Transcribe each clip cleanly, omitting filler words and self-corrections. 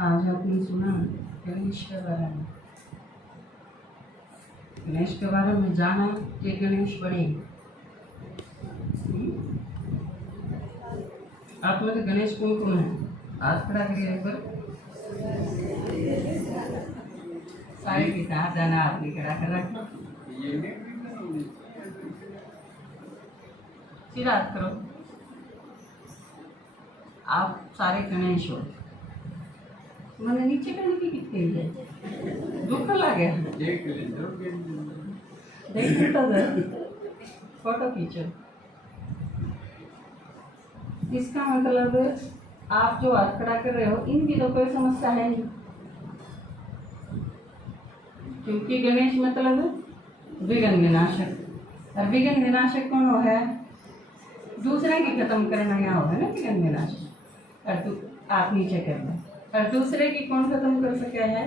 आज आपने सुना गणेश के बारे में। गणेश के बारे में जाना कि गणेश बड़े आप में तो गणेश कौन कौन है? हाथ खड़ा करिए एक बार। सारे की हाथ जाना आपने खड़ा कर रखा। फिर हाथ करो। आप सारे गणेश हो। मैंने नीचे करने की कितनी है दुख लगे देख तो फोटो खींचो। इसका मतलब आप जो हाथ खड़ा कर रहे हो इनकी तो कोई समस्या है नहीं, क्योंकि गणेश मतलब विघ्न विनाशक। और विघ्न विनाशक कौन हो है? दूसरे की खत्म करना यहाँ होगा ना विघ्न विनाशक। और आप नीचे कर लो। और दूसरे की कौन खत्म कर सके है?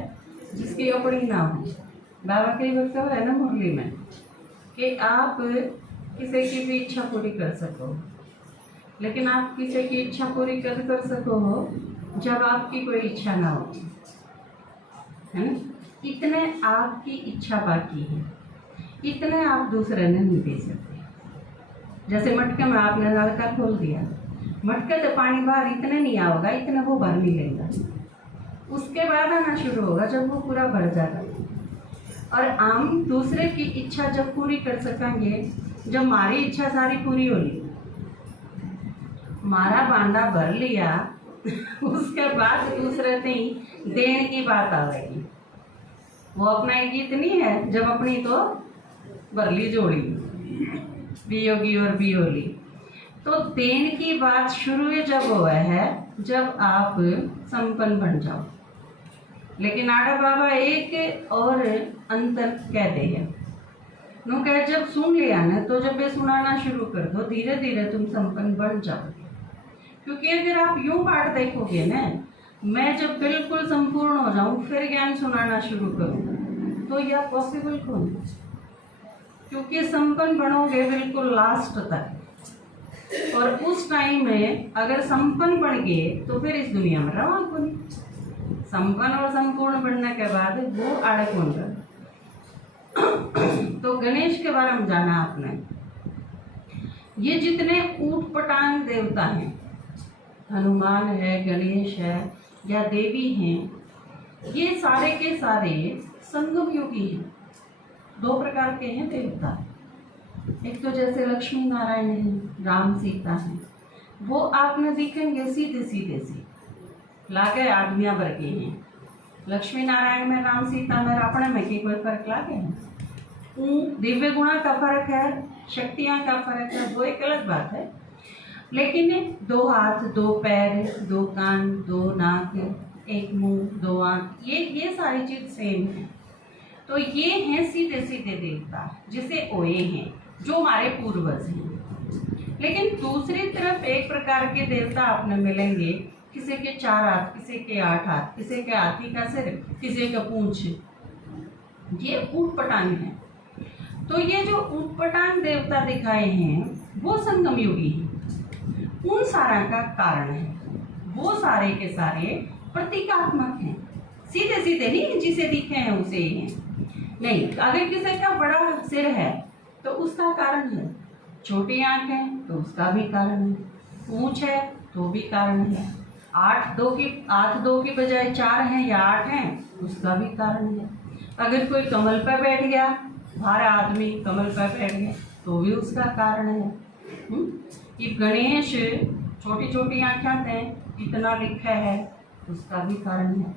जिसकी अपनी ना हो। बाबा कई वक्त है ना मुरली में कि आप किसी की भी इच्छा पूरी कर सको, लेकिन आप किसी की इच्छा पूरी कर सको हो जब आपकी कोई इच्छा ना हो, है ना? इतने आपकी इच्छा बाकी है, इतने आप दूसरे ने नहीं दे सकते। जैसे मटके में आपने नलका खोल दिया, मटके से पानी बाहर इतने नहीं आएगा, इतने वो भर नहीं लेगा। उसके बाद आना शुरू होगा जब वो पूरा भर जाएगा। और हम दूसरे की इच्छा जब पूरी कर सकेंगे जब हमारी इच्छा सारी पूरी होगी, हमारा बांधा भर लिया उसके बाद दूसरे से ही देने की बात आएगी। वो अपना एक इतनी है जब अपनी तो बरली जोड़ी बियोगी और बियोली। तो देन की बात शुरू जब हुआ है जब आप संपन्न बन जाओ। लेकिन आड़ा बाबा एक और अंतर कहते हैं, नो कह जब सुन लिया ना तो जब ये सुनाना शुरू कर दो धीरे धीरे तुम संपन्न बन जाओगे। क्योंकि अगर आप यूं बात देखोगे ना, मैं जब बिल्कुल संपूर्ण हो जाऊं फिर ज्ञान सुनाना शुरू करूं तो यह पॉसिबल कौन? क्योंकि संपन्न बनोगे बिल्कुल लास्ट तक, और उस टाइम में अगर संपन्न बन गए तो फिर इस दुनिया में रवा कौन? संपन्न और संपूर्ण बनने के बाद वो आड़े कौन रहा? तो गणेश के बारे में जाना आपने। ये जितने ऊट पटांग देवता हैं, हनुमान है, गणेश है या देवी हैं, ये सारे के सारे संगम योगी हैं। दो प्रकार के हैं देवता। एक तो जैसे लक्ष्मी नारायण है, राम सीता है, वो आपने देखेंगे सीधे सीधे से लागे आदमिया वर्गे हैं। लक्ष्मी नारायण में, राम सीता में, अपने में की कोई फर्क लागे है? दिव्य गुणा का फर्क है, शक्तियाँ का फर्क है, वो एक अलग बात है। लेकिन दो हाथ, दो पैर, दो कान, दो नाक, एक मुंह, दो आँख, ये सारी चीज सेम है। तो ये हैं सीधे सीधे देवता जिसे ओए हैं, जो हमारे पूर्वज हैं। लेकिन दूसरी तरफ एक प्रकार के देवता आपने मिलेंगे, किसी के 4 हाथ, किसी के 8 हाथ, किसी के हाथी का सिर, किसी का पूंछ। ये ऊटपटांग है। तो ये जो ऊटपटांग देवता दिखाए हैं वो संगम योगी हैं। उन सारा का कारण है, वो सारे के सारे प्रतीकात्मक हैं। सीधे सीधे नहीं जिसे दिखे हैं उसे ही हैं। नहीं, अगर किसी का बड़ा सिर है तो उसका कारण है, छोटी आंख है तो उसका भी कारण है, पूंछ है तो भी कारण है, 8 2 की बजाय 4 हैं या 8 हैं उसका भी कारण है। अगर कोई कमल पर बैठ गया, भारा आदमी कमल पर बैठ गया तो भी उसका कारण है। कि गणेश छोटी छोटी आंखें थे, इतना लिखा है, उसका भी कारण है।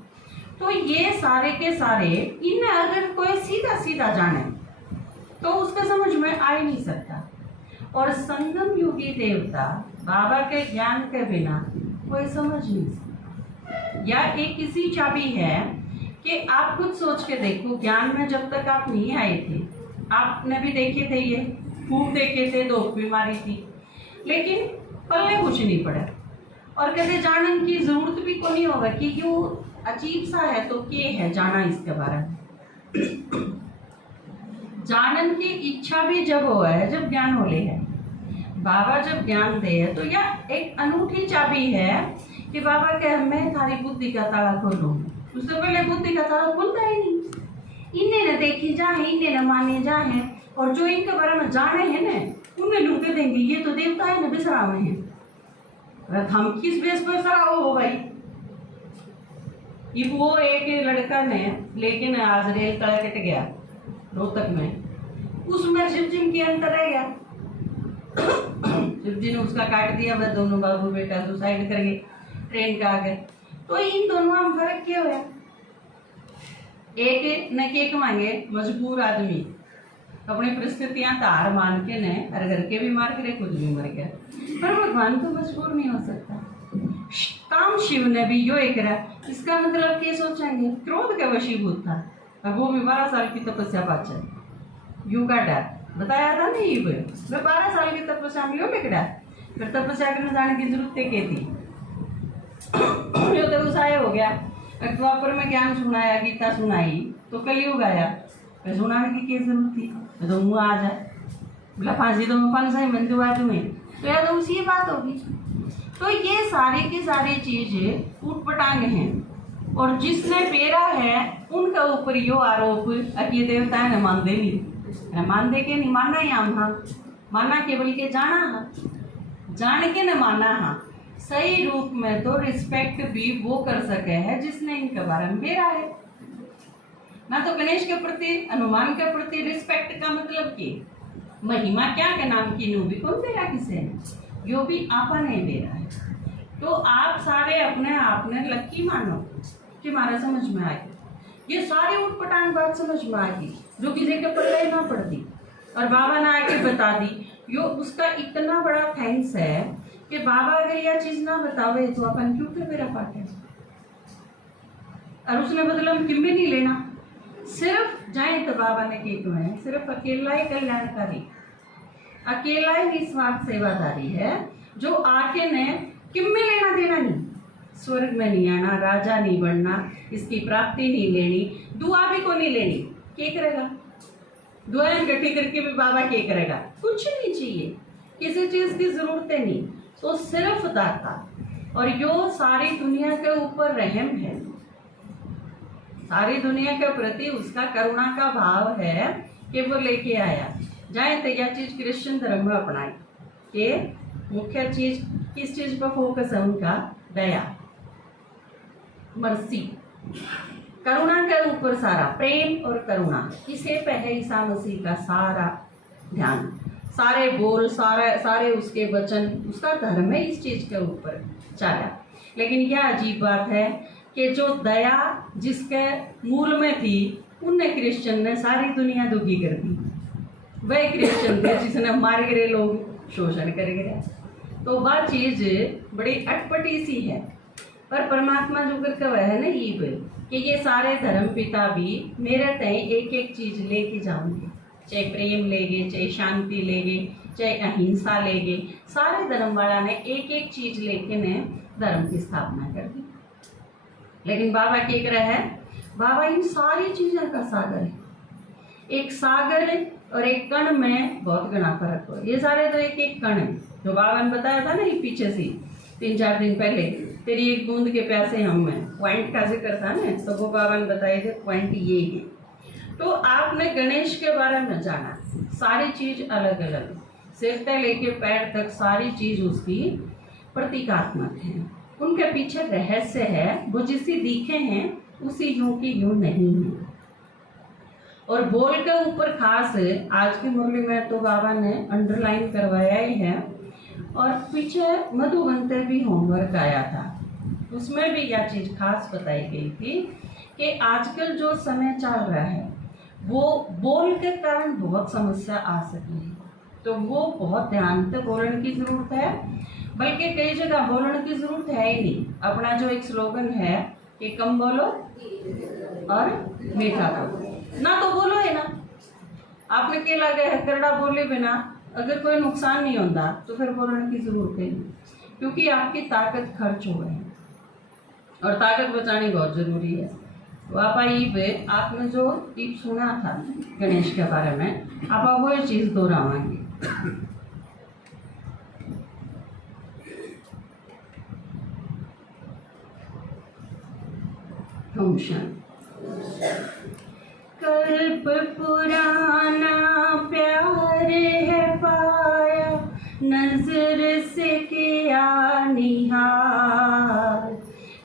तो ये सारे के सारे इन अगर कोई सीधा सीधा जाने तो उसका समझ में आ ही नहीं सकता। और संगम योगी देवता बाबा के ज्ञान के बिना कोई समझ नहीं सकता। या एक किसी चाबी है कि आप खुद सोच के देखो, ज्ञान में जब तक आप नहीं आए थे, आपने भी देखे थे, ये खूब देखे थे, धोख भी मारी थी, लेकिन पल्ले कुछ नहीं पड़ा। और कभी जानने की जरूरत भी को नहीं होगा कि क्यों अजीब सा है तो क्या है जाना इसके बारे में। जानन की इच्छा भी जब हुआ है जब ज्ञान होले है। बाबा जब ज्ञान दे है तो यह एक अनूठी चाबी है कि बाबा के मैं थारी बुद्धि का ताला खोलूँ। उससे पहले बुद्धि का ताला खुलता ही नहीं। इन्हें न देखी जाए, इन्हें न माने जाए, और जो इनके बारे में जाने हैं न उन्हें लोग दे देंगे ये तो देवता है न बिसरावे हैं। हम किस बेस पर सराहो हो भाई। ये वो एक लड़का ने लेकिन आज रेल तला कट गया रोहतक में, उसमें शिव जी के अंदर रह गया। शिव जी ने उसका काट दिया, वह दोनों बाबू बेटा सुसाइड कर गए ट्रेन का आगे। तो इन दोनों में फर्क क्या हुआ? एक न केक मांगे मजबूर आदमी अपनी परिस्थितियां हार मान के ने हर घर के भी मार करे, खुद भी मर गया। पर भगवान तो मजबूर नहीं हो सकता। काम शिव ने भी यो एक करा। इसका मतलब क्या सोचेंगे? क्रोध का वशीभूत था, अब वो भी 12 साल की तपस्या पाचा यू का डर बताया था नहीं। मैं 12 साल की तपस्या में यो लिखा फिर तपस्या करने जाने की जरूरत क्या थी? यो तो गुस्साए हो गया। द्वापर में ज्ञान सुनाया, गीता सुनाई, तो कलयुग आया, फिर सुनाने की क्या जरूरत थी? तो मुँह आ जाए बोला फांसी तो मैं 5 साल मंजू बाजू में, तो यार तो उसी बात होगी। तो ये सारी की सारी चीजें उठपटांग हैं, और जिसने पेरा है उनका ऊपर यो आरोप कि ये देवता है न मानते नहीं, मानते के नहीं मानना ही हम हाँ माना केवल के जाना हाँ, जान के न माना हाँ। सही रूप में तो रिस्पेक्ट भी वो कर सके है जिसने इनके बारे में पेरा है ना। तो गणेश के प्रति, हनुमान के प्रति रिस्पेक्ट का मतलब की महिमा क्या के नाम की नू भी कौन बेरा किसे ने, यो भी आपा नहीं बेरा है। तो आप सारे अपने आप ने लक्की मानो कि हमारा समझ में आ गया। ये सारी उठपटांग बात समझ में आ गई जो किसी के पल्ले ना पड़ती, और बाबा ने आके बता दी। यो उसका इतना बड़ा थैंक्स है कि बाबा अगर यह चीज ना बतावे तो अपन क्यों के मेरा पाटे, और उसने मतलब किम्बे नहीं लेना। सिर्फ जाए तो बाबा ने की है सिर्फ अकेला ही कल्याणकारी, अकेला ही निस्वार्थ सेवादारी है जो आके ने किम्बे लेना देना नहीं, स्वर्ग में नहीं आना, राजा नहीं बनना, इसकी प्राप्ति नहीं लेनी, दुआ भी को नहीं लेनी। क्या करेगा? दुआ इकट्ठी करके भी बाबा क्या करेगा? कुछ नहीं चाहिए, किसी चीज की जरूरत नहीं, तो सिर्फ दाता। और यो सारी दुनिया के ऊपर रहम है, सारी दुनिया के प्रति उसका करुणा का भाव है कि वो लेके आया। जाए तो यह चीज क्रिश्चियन धर्म में अपनाई कि मुख्य चीज किस चीज पर फोकस है उनका? दया, मर्सी, करुणा के ऊपर सारा प्रेम और करुणा, इसे पे है ईसा मसीह का सारा ध्यान, सारे बोल, सारे उसके वचन, उसका धर्म है इस चीज के ऊपर चला। लेकिन यह अजीब बात है कि जो दया जिसके मूल में थी उनने क्रिश्चियन ने सारी दुनिया दुखी कर दी। वह क्रिश्चियन थे जिसने मार गिरे लोग, शोषण कर गिरे। तो वह चीज बड़ी अटपटी सी है। पर परमात्मा जो करके वह है ना ये कि ये सारे धर्म पिता भी मेरे तय एक एक चीज लेके जाऊंगे, चाहे प्रेम लेगे, चाहे शांति लेगे, चाहे अहिंसा लेगे। सारे धर्म वाला ने एक एक चीज लेके ने धर्म की स्थापना कर दी। लेकिन बाबा क्या कर रहा है? बाबा इन सारी चीजों का सागर है। एक सागर और एक कण में बहुत घना फर्क हो। ये सारे तो एक एक कण है, जो बाबा ने बताया था ना ये पीछे से 3-4 दिन पहले, तेरी एक बूंद के प्यासे हम हैं, पॉइंट का जिक्र था ना, तो वो बाबा ने बताए थे पॉइंट ये है। तो आपने गणेश के बारे में जाना, सारी चीज अलग अलग, सिर से लेके पैर तक सारी चीज उसकी प्रतीकात्मक है। उनके पीछे रहस्य है, वो जिसी दिखे हैं उसी यूं की यूं नहीं है। और बोल के ऊपर खास आज की मुरली में तो बाबा ने अंडरलाइन करवाया ही है। और पीछे मधुबनते भी होमवर्क आया था, उसमें भी यह चीज खास बताई गई थी कि आजकल जो समय चल रहा है वो बोल के कारण बहुत समस्या आ सकती है। तो वो बहुत ध्यान से बोलने की जरूरत है, बल्कि कई जगह बोलने की जरूरत है ही नहीं। अपना जो एक स्लोगन है कि कम बोलो और मीठा बोलो, ना तो बोलो है ना। आपने क्या लगे है करड़ा बोले बिना अगर कोई नुकसान नहीं होता तो फिर बोलने की जरूरत है नहीं, क्योंकि आपकी ताकत खर्च हो रही है और ताकत बचानी बहुत जरूरी है। तो आप आइए, आपने जो टिप सुना था गणेश के बारे में, आप वो चीज दोहराएंगे। फंक्शन। कल्प पुराना प्यार है पाया, नजर से किया निहार,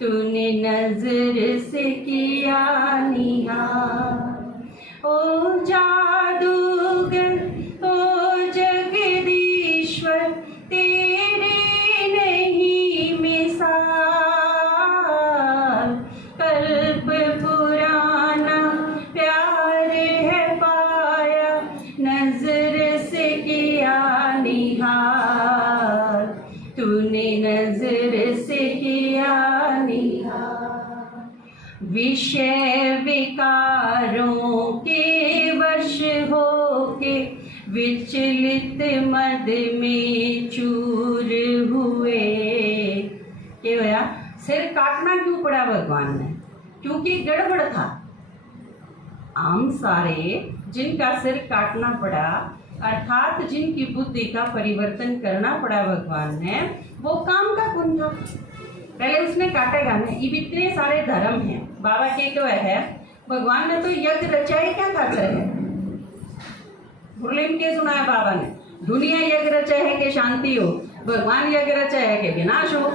तूने नजर से किया निहार। ओ जादूगर ओ जगदीश्वर, तेरे नहीं मिसाल, कल्प पुराना प्यार है पाया, नजर से किया निहार, तूने नजर से किया निहार। विषय विकारों के वश होके विचलित मद में चूर हुए। क्या होया? सिर काटना क्यों पड़ा भगवान ने? क्योंकि गड़बड़ था। आम सारे जिनका सिर काटना पड़ा, अर्थात जिनकी बुद्धि का परिवर्तन करना पड़ा भगवान ने, वो काम का कौन था? पहले उसने काटेगा ना। ये इतने सारे धर्म हैं, बाबा के तो है, भगवान ने तो यज्ञ रचाए क्या खातर है? मुरली में क्या सुना है बाबा ने? दुनिया यज्ञ रचाए है कि शांति हो, भगवान यज्ञ रचाए है कि विनाश हो।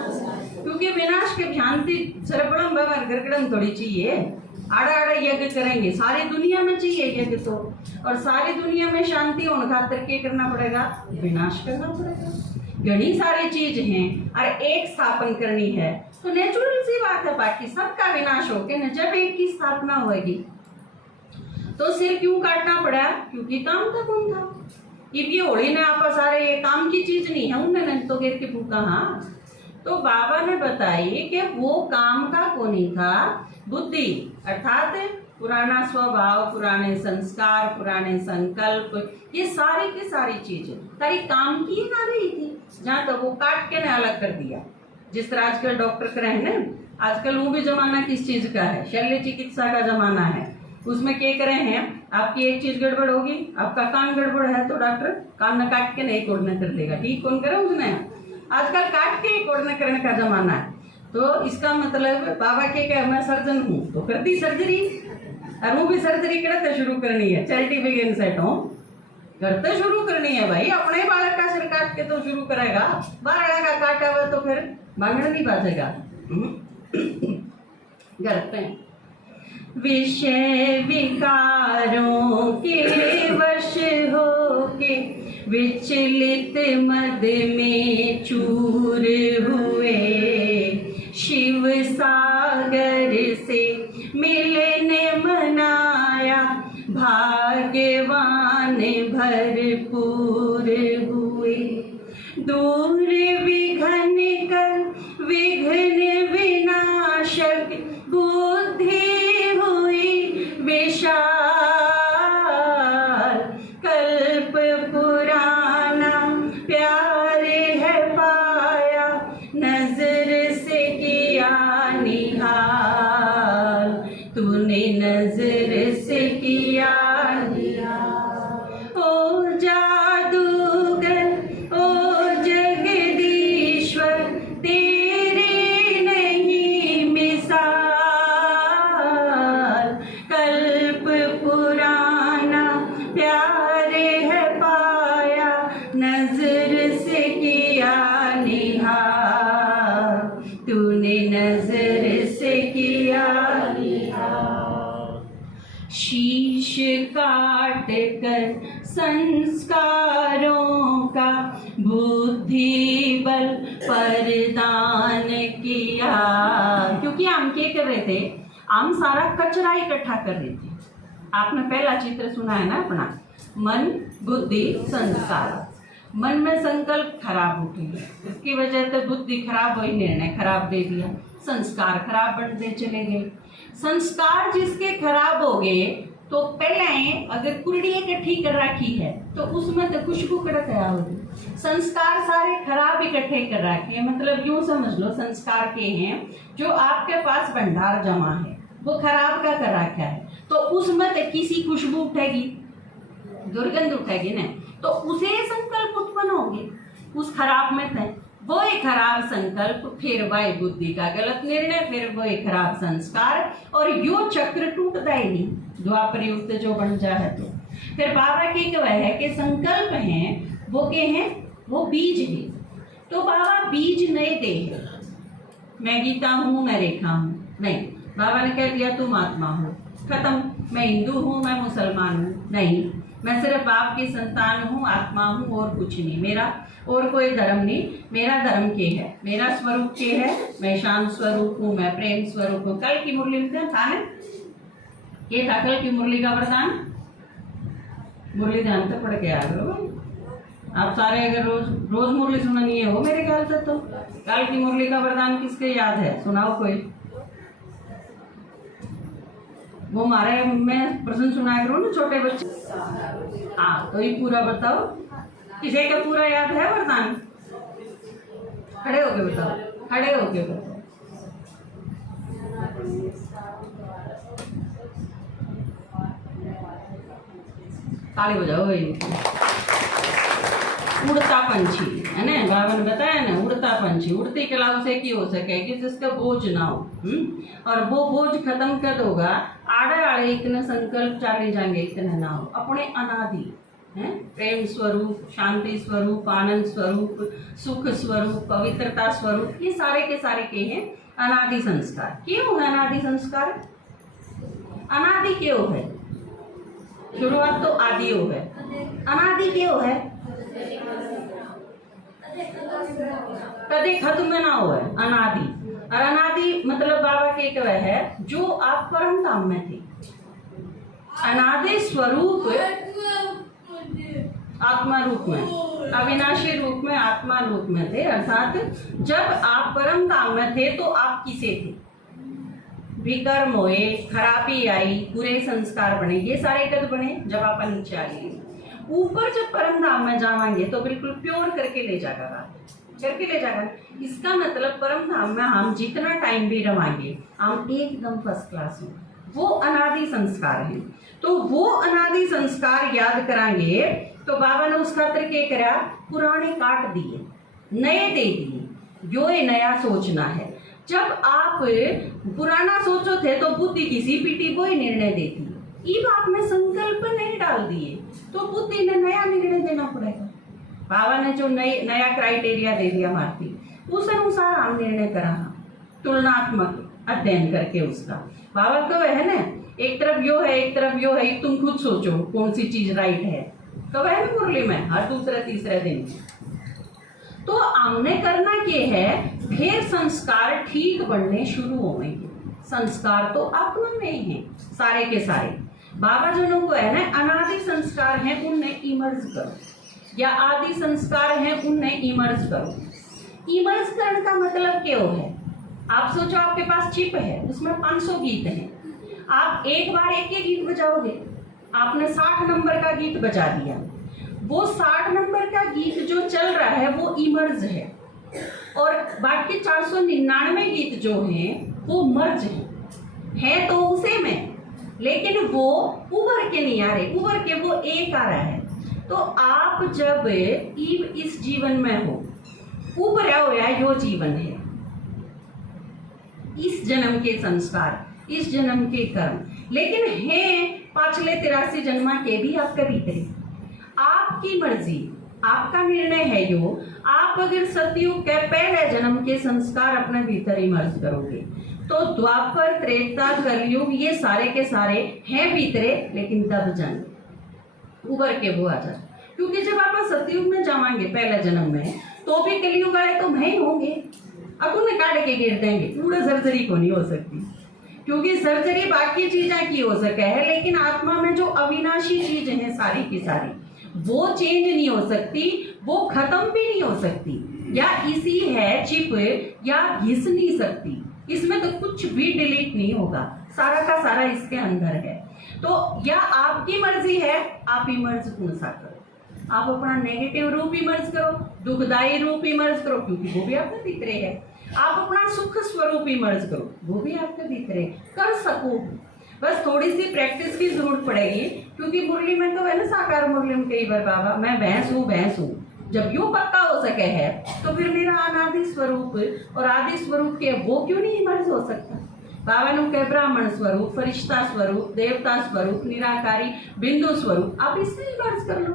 क्योंकि विनाश के शांति सरबड़म भगवान गरगड़म थोड़ी चाहिए, आड़ा आड़ा यज्ञ करेंगे, सारी दुनिया में चाहिए यज्ञ तो, और सारी दुनिया में शांति होने खातिर क्या करना पड़ेगा? विनाश करना पड़ेगा। घनी सारी चीज हैं और एक स्थापन करनी है, तो नेचुरल सी बात है बाकी सबका विनाश हो के न जब एक की स्थापना होगी। तो सिर क्यों काटना पड़ा? क्योंकि काम का कौन था? ये होली ने आपा सारे ये काम की चीज नहीं है, उन्होंने तो गिर के फूका। हाँ, तो बाबा ने बताई कि वो काम का कौन ही था? बुद्धि, अर्थात पुराना स्वभाव, पुराने संस्कार, पुराने संकल्प, ये सारी की सारी चीजें तारी काम की ना रही थी। जहाँ तक वो काट के ने अलग कर दिया। जिस तरह आजकल डॉक्टर करे हैं ना, आजकल वो भी जमाना किस चीज का है? शल्य चिकित्सा का जमाना है। उसमें क्या करे हैं? आपकी एक चीज गड़बड़ होगी, आपका कान गड़बड़ है तो डॉक्टर कान न काट के नहीं कोड़ना कर देगा। ठीक कौन करे उसने? आजकल काट के ही कोड़ना करने का जमाना है। तो इसका मतलब बाबा के क्या, मैं सर्जन हूँ तो कर दी सर्जरी, और वो भी सर्जरी करते शुरू करनी है। चैरिटी बिगिंस एट होम, करते शुरू करनी है भाई। अपने बालक का सिर काट के तो शुरू करेगा, बारह का काटा हुआ तो फिर बांगड़ नहीं बाजेगा। करते हैं। विषय विकारों के वश होके विचलित मद में चूर हुए, शिव सागर से मिलने मनाया, भाग्यवान भरपूर हुए। दूर विघन कर विघ्न विनाशक, बुद्धि हुई विशाल, कल्प पुराना प्यार है पाया, नजर से किया निहाल, तूने नजर से किया निहाल। ओ जादूगर ओ जगदीश्वर, तेरे नहीं मिसाल, कल्प पुराना प्यार है पाया, नजर से किया निहाल, तूने नजर से किया निहाल। शीश काट कर संस्कारों का बुद्धि बल प्रदान किया। क्योंकि हम क्या कर रहे थे? हम सारा कचरा इकट्ठा कर रहे थे। आपने पहला चित्र सुना है ना अपना, मन बुद्धि संस्कार। मन में संकल्प खराब उठे, इसकी वजह से बुद्धि खराब हुई, निर्णय खराब दे दिया, संस्कार खराब बनते चले गए। संस्कार जिसके खराब हो गए तो पहले अगर कुर्डी इकट्ठी कर रखी है तो उसमें तो खुशबू कड़क आया होगी। संस्कार सारे खराब इकट्ठे कर रखे हैं, मतलब यूं समझ लो संस्कार के हैं जो आपके पास भंडार जमा है, वो खराब का कर रखा है, तो उसमें तो किसी खुशबू उठेगी, दुर्गंध उठेगी ना, तो उसे संकल्प उत्पन्न होंगे उस खराब में थे। वो एक खराब संकल्प, फिर वही बुद्धि का गलत निर्णय, फिर वो एक खराब संस्कार, और यो चक्र टूटता ही नहीं, द्वापर युग जो बन जाए। तो फिर बाबा की कह है कि संकल्प हैं वो के हैं, वो बीज है। तो बाबा बीज नहीं दे, मैं गीता हूँ, मैं रेखा हूँ, नहीं। बाबा ने कह दिया तुम आत्मा हो, खत्म। मैं हिंदू हूँ, मैं मुसलमान हूँ, नहीं। मैं सिर्फ बाप की संतान हूँ, आत्मा हूँ, और कुछ नहीं। मेरा और कोई धर्म नहीं, मेरा धर्म के है, मेरा स्वरूप के है। मैं शांत स्वरूप हूँ, मैं प्रेम स्वरूप हूँ। कल की मुरली में था ना, ये था कल की मुरली का वरदान। मुरली ध्यान से पढ़ के आ गए आप सारे। अगर रोज रोज मुरली सुननी है हो मेरे ख्याल से, तो कल की मुरली का वरदान किसके याद है? सुनाओ कोई। वो हमारे में प्रश्न सुनाया करो ना छोटे बच्चे। हाँ, तो ये पूरा बताओ, किसी का पूरा याद है वरदान? खड़े होके बताओ, खड़े होके बताओ। ताली बजाओ। वही उड़ता पंछी है ना, बाबा ने बताया ना, उड़ता पंछी। उड़ती कलाओं से की हो सके कि जिसका बोझ ना हो, और वो बोझ खत्म कर दोगा। आड़े आड़े इतने संकल्प चाले जाएंगे, इतने ना हो। अपने अनादि है, प्रेम स्वरूप, शांति स्वरूप, आनंद स्वरूप, सुख स्वरूप, पवित्रता स्वरूप, ये सारे के सारे के हैं अनादि संस्कार। क्यों है अनादि संस्कार? अनादि क्यों है? शुरुआत तो आदि हो है, अनादि क्यों है? कभी खत्म ना हो है, अनादि। और अनादि मतलब बाबा के कह है जो आप परम धाम में थे। अनादि स्वरूप आत्मा रूप में, अविनाशी रूप में, आत्मा रूप में थे। अर्थात जब आप परम धाम में थे तो आप किसे थे? विकर्म होए, खराबी आई, बुरे संस्कार बने, ये सारे कद बने जब आप नीचे आ गए। ऊपर जब परम धाम में जावांगे तो बिल्कुल प्योर करके ले जाएगा, करके ले जाएगा। इसका मतलब परम धाम में हम जितना टाइम भी रवांगे हम एकदम फर्स्ट क्लास हों। वो अनादि संस्कार है। तो वो अनादि संस्कार याद करांगे तो बाबा ने उस खातिर क्या करा? पुराने काट दिए, नए दे दिए। यो ये नया सोचना है। जब आप पुराना सोचो थे तो बुद्धि किसी पीटी को ही निर्णय देती। इब आपने संकल्प नहीं डाल दिए तो बुद्धि ने नया निर्णय देना पड़ेगा। बाबा ने जो नया क्राइटेरिया दे दिया मारती, उस अनुसार हम निर्णय करा, तुलनात्मक अध्ययन करके उसका। बाबा को है ना, एक तरफ यो है, एक तरफ यो है, तुम खुद सोचो कौन सी चीज राइट है। तो वह भी मुरली में हर दूसरे तीसरे दिन। तो हमने करना क्या है? फिर संस्कार ठीक बनने शुरू होंगे। संस्कार तो अपना में है सारे के सारे। बाबा जनों को है ना, अनादि संस्कार हैं उन्हें इमर्ज करो, या आदि संस्कार हैं उन्हें इमर्ज करो। इमर्ज करने का मतलब क्या है? आप सोचो आपके पास चिप है, उसमें 500 गीत हैं। आप एक बार एक ही गीत बजाओगे। आपने 60 नंबर का गीत बजा दिया, वो 60 नंबर का गीत जो चल रहा है वो इमर्ज है, और बाकी 499 गीत जो हैं वो मर्ज है तो उसे में, लेकिन वो उभर के नहीं आ रहे, उभर के वो एक आ रहा है। तो आप जब इस जीवन में हो, उभरा हुआ यो जीवन है, इस जन्म के संस्कार, इस जन्म के कर्म, लेकिन है पिछले 83 जन्मा के भी आपके भीतर। आपकी मर्जी, आपका निर्णय है यो। आप अगर सतयुग के पहले जन्म के संस्कार अपने भीतर इमर्ज करोगे तो द्वापर, त्रेता, कलयुग ये सारे के सारे हैं भीतरे, लेकिन दब जाएंगे, उभर के वो आ जाए। क्योंकि जब आप सतयुग में जावांगे पहले जन्म में, तो भी कलयुग आए तो वही होंगे। अब उन्हें काट के गिर देंगे, पूरा सर्जरी को नहीं हो सकती, क्योंकि सर्जरी बाकी चीजें की हो सके है, लेकिन आत्मा में जो अविनाशी चीज है सारी की सारी, वो चेंज नहीं हो सकती, वो खत्म भी नहीं हो सकती, या इसी है चिप, या घिस नहीं सकती। इसमें तो कुछ भी डिलीट नहीं होगा, सारा का सारा इसके अंदर है। तो या आपकी मर्जी है, आप इमर्ज कौन सा करो। आप अपना नेगेटिव रूप इमर्ज करो, दुखदायी रूप इमर्ज करो, क्योंकि वो भी आपके भीतरे है। आप अपना सुख स्वरूप इमर्ज करो, वो भी आपके भीतरे कर सको। बस थोड़ी सी प्रैक्टिस की जरूरत पड़ेगी, क्योंकि मुरली में तो है ना, साकार मुरली में कई बार बाबा मैं भैंस हूँ, भैंस हूँ। जब यूं पक्का हो हो सके है, तो फिर मेरा अनादि स्वरूप और आदि स्वरूप के वो क्यों नहीं मर्ज हो सकता। बाबा नु कहे ब्राह्मण स्वरूप, फरिश्ता स्वरूप, देवता स्वरूप, निराकारी, बिंदु स्वरूप, आप इससे ही मर्ज कर लो।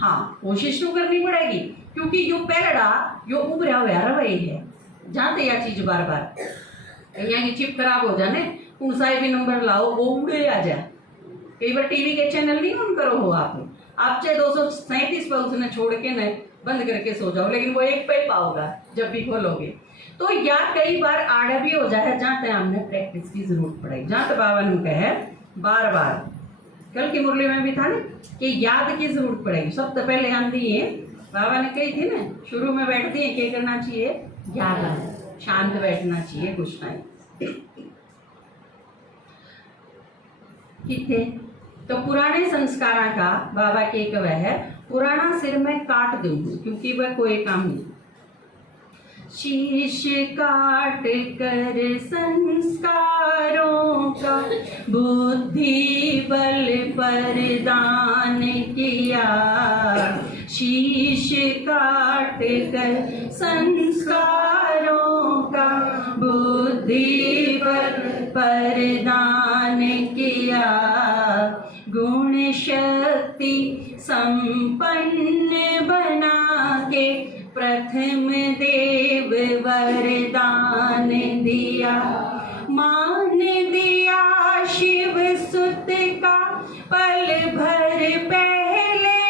हाँ, कोशिश तो करनी पड़ेगी, क्योंकि जो पहला जो उभरा हुआ रवै है, जानते यह चीज बार बार यहाँ की चिप खराब हो जाने, ऊंचा भी नंबर लाओ वो उड़े आ जाए। कई बार टीवी के चैनल नहीं ऑन करो हो आप चाहे 237 पर उसने छोड़ के न बंद करके सो जाओ, लेकिन वो एक पे ही पाओगा जब भी खोलोगे। तो या कई बार आड़ा भी हो जाए, जहाँ तक हमने प्रैक्टिस की जरूरत पड़ेगी। जहाँ तक बाबा ने कहे बार बार, कल की मुरली में भी था ना कि याद की जरूरत पड़ेगी। सबसे पहले आंधी है बाबा ने कही थी ना, शुरू में बैठती है क्या करना चाहिए, याद, शांत बैठना चाहिए, कुछ नहीं किथे। तो पुराने संस्कारों का बाबा के एक वह है, पुराना सिर में काट दूंगी क्योंकि वह कोई काम नहीं। शीश काट कर संस्कारों का बुद्धि बल पर दान किया, शीश काट कर संस्कारों का बुद्धि बल पर दान किया, गुण शक्ति संपन्न बना के प्रथम देव वरदान दिया, मान दिया शिव सुत का पल भर पहले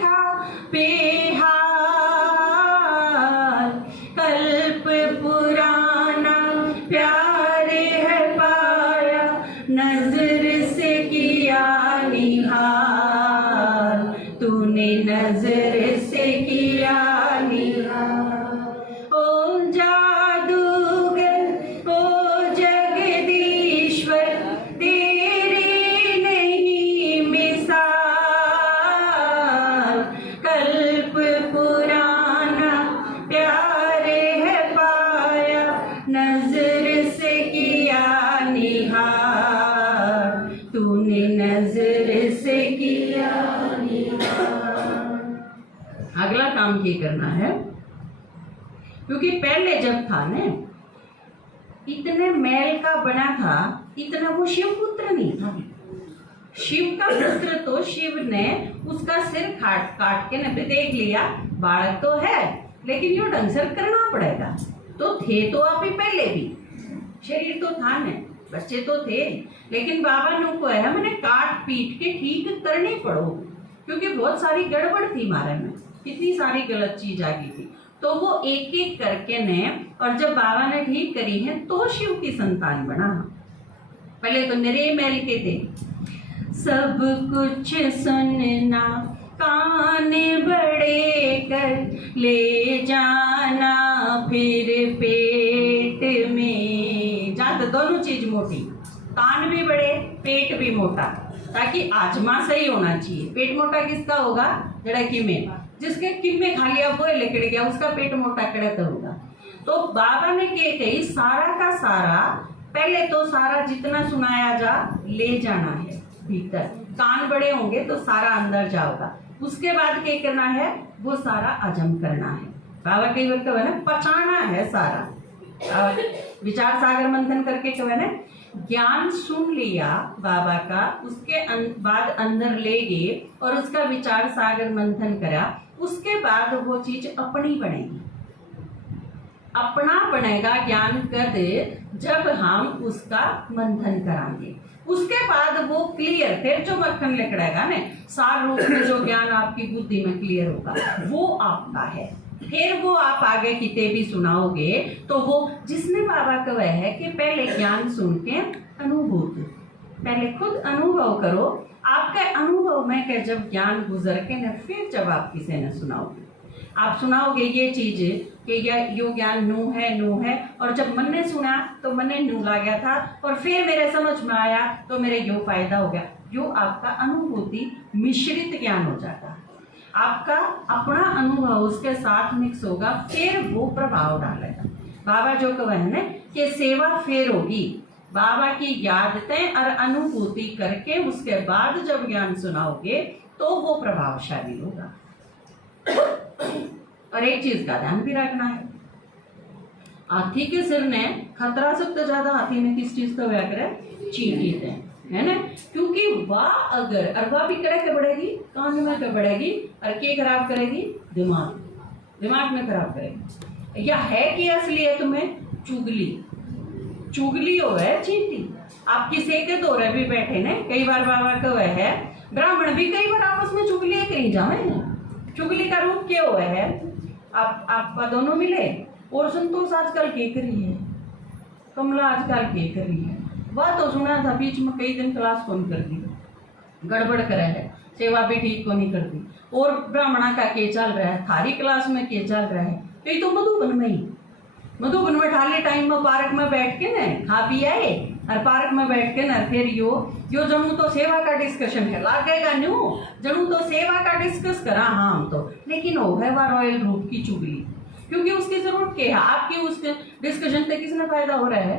था बेहाल, कल्प पुराना प्यार है पाया, नजर से किया निहाल, तूने नजर से किया निहाल। ओ जादूगर ओ जगदीश्वर तेरी नहीं मिसाल, कल्प पुराना प्यार है पाया, नजर से किया निहाल, तूने नजर से किया निहाल। अगला काम क्या करना है, क्योंकि पहले जब था ने इतने मैल का बना था, इतना वो शिव पुत्र नहीं था। शिव का पुत्र तो शिव ने उसका सिर काट के ने देख लिया, बालक तो है लेकिन यो ढंग से करना पड़ेगा। तो थे तो आप ही पहले भी, शरीर तो था ने, बच्चे तो थे, लेकिन बाबा ने को है मैंने काट पीट के ठीक करनी पड़ो, क्योंकि बहुत सारी गड़बड़ थी हमारे में, कितनी सारी गलत चीज आ गई थी। तो वो एक एक करके ने, और जब बाबा ने ठीक करी है तो शिव की संतान बना। पहले तो निरे मैल के थे। सब कुछ सुनना कान बड़े कर ले जाना फिर पेट में, जाते दोनों चीज मोटी, कान भी बड़े पेट भी मोटा, ताकि आजमा सही होना चाहिए। पेट मोटा किसका होगा, जड़ा किमे, जिसके किमे खा लिया वो लिकड़ गया, उसका पेट मोटा कड़े होगा। तो बाबा ने क्या कही, सारा का सारा पहले तो सारा जितना सुनाया जा ले जाना है भीतर, कान बड़े होंगे तो सारा अंदर जाओगा। उसके बाद क्या करना है, वो सारा हजम करना है। बाबा कई बार कहे ना पचाना है सारा, विचार सागर मंथन करके कहे ना, ज्ञान सुन लिया बाबा का, उसके बाद अंदर ले गए और उसका विचार सागर मंथन करा, उसके बाद वो चीज अपनी बनेगी, अपना बनेगा ज्ञान कद जब हम उसका मंथन कराएंगे। उसके बाद वो क्लियर, फिर जो मक्खन लिकड़ेगा ना सार रूप में जो ज्ञान आपकी बुद्धि में क्लियर होगा वो आपका है। फिर वो आप आगे किते भी सुनाओगे तो वो, जिसने बाबा कहा है कि पहले ज्ञान सुन के अनुभूति, पहले खुद अनुभव करो, आपके अनुभव में के जब ज्ञान गुजर के न फिर जब आप किसी ने सुनाओगे, आप सुनाओगे ये चीज कि यो ज्ञान नू है, और जब मन ने सुना तो मन ने नू ला गया था और फिर मेरे समझ में आया तो मेरे यो फायदा हो गया। जो आपका अनुभूति मिश्रित ज्ञान हो जाता है, आपका अपना अनुभव उसके साथ मिक्स होगा, फिर वो प्रभाव डालेगा। बाबा जो कहे ना कि सेवा फिर होगी, बाबा की यादतें और अनुभूति करके उसके बाद जब ज्ञान सुनाओगे तो वो प्रभावशाली होगा। और एक चीज का ध्यान भी रखना है, हाथी के सिर ने खतरा सबसे ज्यादा हाथी ने किस चीज का व्या करे, चींटी थे, है ना, क्योंकि वाह अगर और वाह भी करे के बढ़ेगी, कान में के बढ़ेगी और के खराब करेगी, दिमाग, दिमाग में खराब करेगी। या है कि असली है तुम्हें चुगली, चुगली हो है चींटी। आप किसी के दौरे भी बैठे ने, कई बार बाबा को वह है ब्राह्मण भी कई बार आपस में चुगली कहीं जावे ना, चुगली का रूप क्या हुआ है, आप दोनों मिले और संतोष आजकल के करी है, कमला आजकल के करी है, वह तो सुना था बीच में कई दिन क्लास कौन कर दी, गड़बड़ करे है, सेवा भी ठीक को नहीं करती, और ब्राह्मणा का के चल रहा है, थारी क्लास में के चल रहा है, कई तो मधुबन में ही, मधुबन में ठाले टाइम में पार्क में बैठ के न खा पी आए और पार्क में बैठ के न फिर यो जणू तो सेवा का डिस्कशन है, लागेगा न्यू जणू तो सेवा का डिस्कस करा हम तो, लेकिन वो है वह रॉयल ग्रुप की चुगली, क्योंकि उसकी जरूरत क्या है, आपकी उस डिस्कशन से किसने फायदा हो रहा है,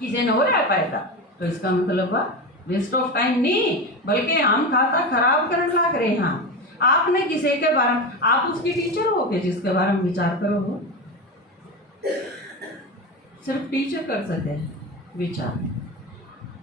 किसी ने हो रहा है फायदा, तो इसका मतलब वेस्ट ऑफ टाइम नहीं, बल्कि हम खाता खराब करने लग रहे हैं। आपने किसी के बारे में, आप उसकी टीचर हो के जिसके बारे में विचार करो, हो सिर्फ टीचर कर सकते हैं विचार।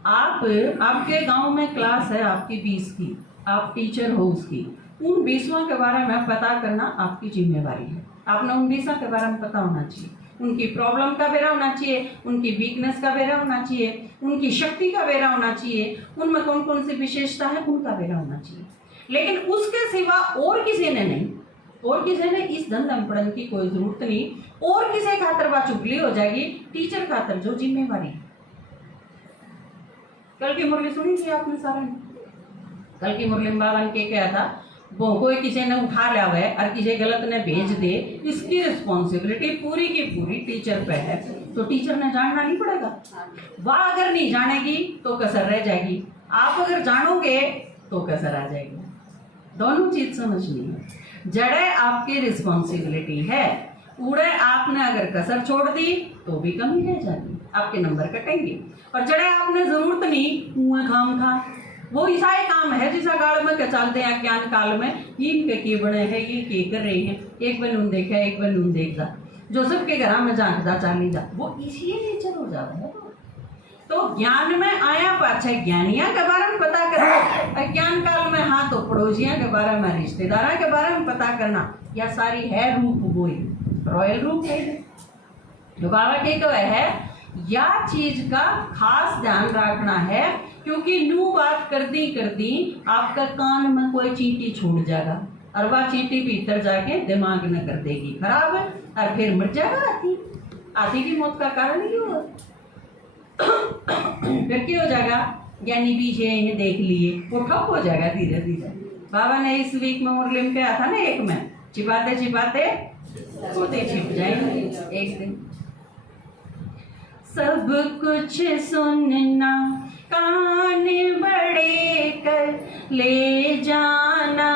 आप आपके गांव में क्लास है आपकी 20 की, आप टीचर हो उसकी, उन 20वां के बारे में पता करना आपकी जिम्मेवारी है। आपने उन 20 के बारे में पता होना चाहिए, उनकी प्रॉब्लम का बेरा होना चाहिए, उनकी वीकनेस का बेरा होना चाहिए, उनकी शक्ति का बेरा होना चाहिए, उनमें कौन कौन सी विशेषता है उनका बेरा होना चाहिए। लेकिन उसके सिवा और किसी ने नहीं, और किसी ने इस धंधा में पढ़ने की कोई जरूरत नहीं, और किसी खातर वह चुगली हो जाएगी, टीचर खातर जो जिम्मेवारी। कल की मुरली सुनी थी आपने सारा ने, कल की मुरली में बाबा ने क्या था, वो कोई किसी ने उठा लिया हुआ है और किसी गलत ने भेज दे, इसकी रिस्पॉन्सिबिलिटी पूरी की पूरी टीचर पे है, तो टीचर ने जानना नहीं पड़ेगा। वह अगर नहीं जानेगी तो कसर रह जाएगी, आप अगर जानोगे तो कसर आ जाएगी। दोनों चीज समझनी है, जड़े आपकी रिस्पॉन्सिबिलिटी है, उड़े आपने अगर कसर छोड़ दी तो भी कमी रह जाएगी, आपके नंबर कटेंगे। और जड़े आपने जरूरत नहीं कुएं खाम खा, वो ऐसा ही काम है जिसा गाड़ में के चलते हैं ज्ञान काल में, इनके के बने हैं, ये के कर रहे हैं, एक बन उन देखा एक बन उन देख जा, जो सबके घर में झांकदा चाली जा, वो इसी नेचर हो जाता है। तो ज्ञान में आया पाछे ज्ञानिया के बारे में पता करना, अज्ञान काल में हाँ तो पड़ोसियों के बारे में, रिश्तेदारों के बारे में पता करना, या सारी है रूप वो ही रॉयल रूप है। जो बाबा के तो है या चीज का खास ध्यान रखना है, क्योंकि नू बात कर दी आपका कान में कोई चींटी छूट जाएगा और वह चींटी भीतर जाके दिमाग न कर देगी खराब, और फिर मर जाएगा हाथी। हाथी की मौत का कारण ही होगा। फिर क्या हो जाएगा, ज्ञानी भी इन्हें देख लिए, वो ठप हो जाएगा धीरे धीरे। बाबा ने इस वीक में मुरली में कहा था ना, एक में छिपाते छिपाते सोते छिप जाएंगे एक दिन। सब कुछ सुनना कान बड़े कर ले जाना,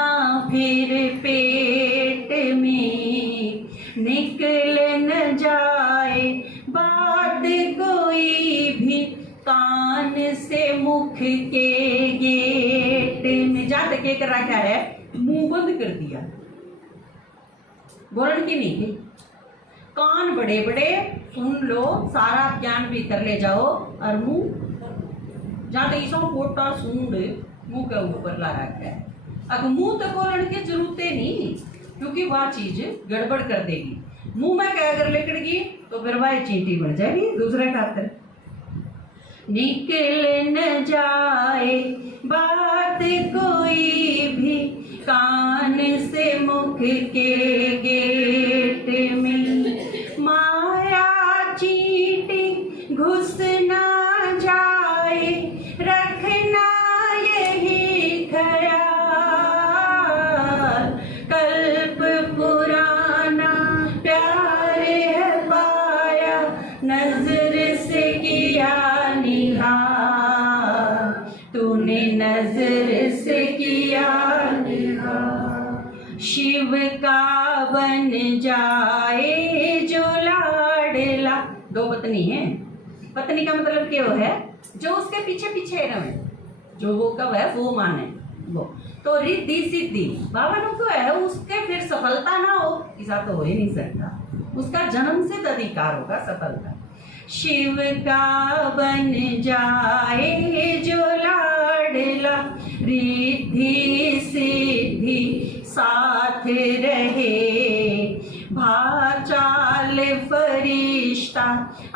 फिर पेट में निकल न जाए बात कोई भी, कान से मुख के गेट में जा तक कर रखा है, मुंह बंद कर दिया, बोलन की नहीं थी। कान बड़े बड़े सुन लो, सारा ज्ञान भीतर ले जाओ, और मुंह जहाँ तक इसो कोटा सूंड मुंह के ऊपर ला रखा है। अब मुंह तक बोलने की जरूरत नहीं, क्योंकि वह चीज गड़बड़ कर देगी। मुंह में क्या अगर लिकड़गी तो फिर वह चींटी बन जाएगी दूसरे खातर। निकल न जाए बात कोई भी, कान से मुख के गेट में, माया चींटी घुस ना जाए, रखना यही ख्याल, कल्प पुराना प्यार है पाया, नजर से किया निहार, तूने नजर से किया निहार, शिव का बन जाए जो लाडला। दो पत्नी है, पत्नी का मतलब क्या है, जो उसके पीछे पीछे रहे, जो वो कब है वो माने, वो तो रिद्धि सिद्धि बाबा ने तो है, उसके फिर सफलता ना हो ऐसा तो हो ही नहीं सकता, उसका जन्म से अधिकार होगा सफलता। शिव का बन जाए जो लाडला, रिद्धि सिद्धि साथ रहे, भाचाल फरिश्ता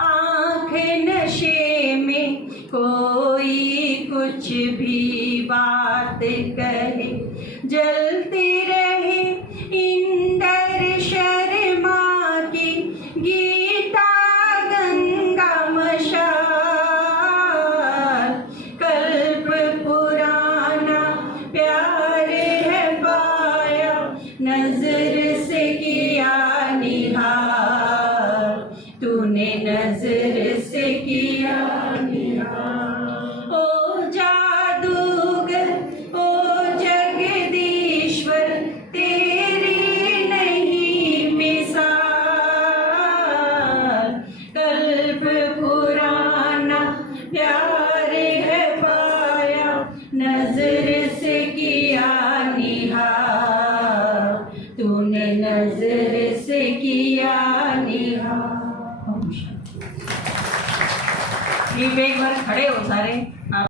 आँख नशे में, कोई कुछ भी बात कहे, जलती रहे इंदर शर्मा की गीता गंगा मशाल, कल्प पुराना प्यार है पाया, नजर से किया निहार, तूने नजर से किया निहार। ओ जादूगर ओ जगदीश्वर, तेरी नहीं मिसाल, कल्प पुराना प्यार है पाया, नजर से किया निहार, तूने नजर से किया निहार। एक बार खड़े हो सारे।